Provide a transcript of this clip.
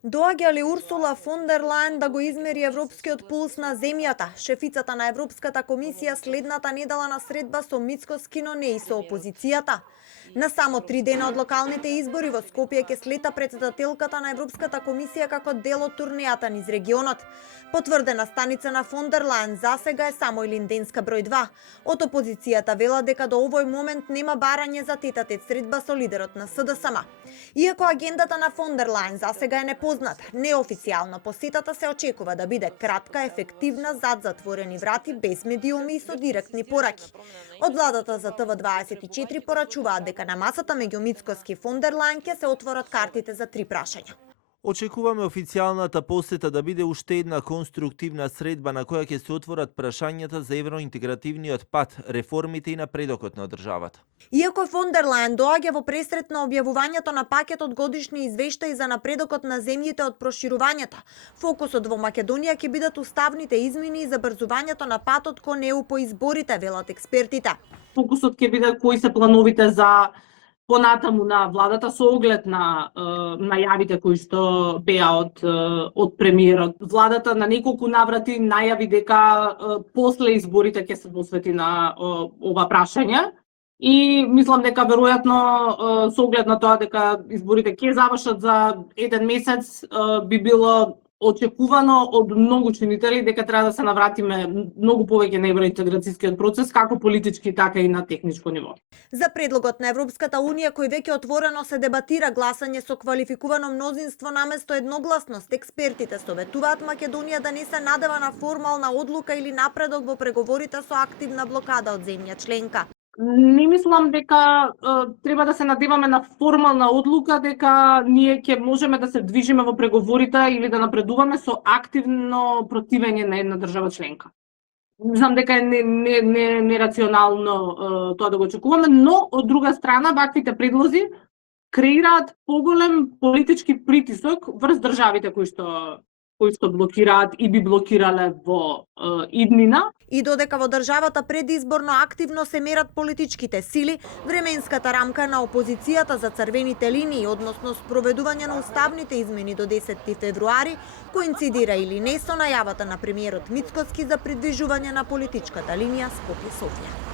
Доаѓа ли Урсула фон дер Лајен да го измери европскиот пулс на земјата? Шефицата на Европската комисија следната недела на средба со Мицкоски, но не и со опозицијата. На само 3 дена од локалните избори во Скопје ќе слета претседателката на Европската комисија како дел од турнејата низ регионот. Потврдена станица на фон дер Лајен засега е само Илинденска број 2. Од опозицијата велат дека до овој момент нема барање за тет-а-тет средба со лидерот на СДСМ. Иако агендата на фон дер Лајен засега е непозната, неофицијално посетата се очекува да биде кратка, ефективна, зад затворени врати, без медиуми и со директни пораки. Од владата за ТВ24 порачуваат дека на масата меѓу Мицкоски и фон дер Лајен ќе се отворат картите за 3 прашања. Очекуваме официјалната посета да биде уште една конструктивна средба на која ќе се отворат прашањата за евроинтегративниот пат, реформите и напредокот на државата. Иако фон дер Лајен доаѓа во пресрет на објавувањето на пакетот годишни извештаи за напредокот на земјите од проширувањето, фокусот во Македонија ќе бидат уставните измени и забрзувањето на патот кон ЕУ по изборите, велат експертите. Фокусот ќе биде кои се плановите за понатаму на владата со оглед на најавите кои што беа од премиерот. Владата на неколку наврати најави дека после изборите ќе се посвети на ова прашање и мислам дека веројатно со оглед на тоа дека изборите ќе завршат за 1 месец би било очекувано од многу чинители дека треба да се навратиме многу повеќе на евроинтеграцијскиот процес, како политички, така и на техничко ниво. За предлогот на Европската Унија, кој веќе отворено се дебатира гласање со квалификувано мнозинство наместо едногласност, експертите советуваат Македонија да не се надева на формална одлука или напредок во преговорите со активна блокада од земја членка. Не мислам дека треба да се надеваме на формална одлука дека ние ќе можеме да се движиме во преговорите или да напредуваме со активно противење на една држава членка. Знам дека е нерационално тоа да го очекуваме, но од друга страна ваквите предлози креираат поголем политички притисок врз државите кои што блокираат и би блокирале во иднина. И додека во државата предизборно активно се мерат политичките сили, временската рамка на опозицијата за црвените линии, односно спроведување на уставните измени до 10 февруари, коинцидира или не со најавата на премиерот Мицкоски за придвижување на политичката линија Скопје-Софија.